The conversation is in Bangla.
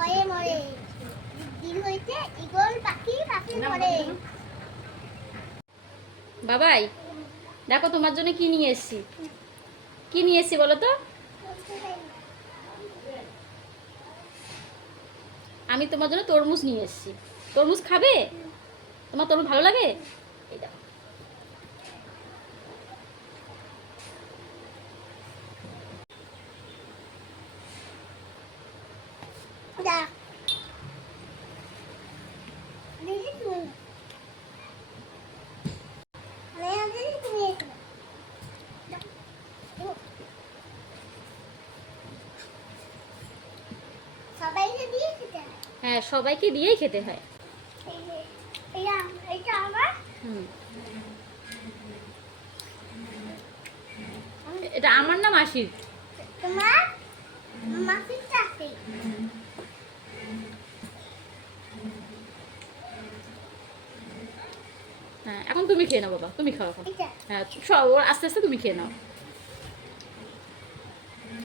মরে। দিন হইতে ইগল পাখি পাখি মরে। বাবাই দেখো তোমার জন্য কি নিয়ে এসেছি। কি নিয়ে এসেছি বলো তো? আমি তোমার জন্য তরমুজ নিয়ে এসেছি। তরমুজ খাবে? তোমার তরমুজ ভালো লাগে? হয় সবাইকে দিয়েই খেতে হয় এটা আমার না মাসির? তোমার? মাসির চাষি হ্যাঁ এখন তুমি খেয়ে নাও বাবা তুমি খাও এখন। হ্যাঁ সব আস্তে আস্তে তুমি খেয়ে নাও।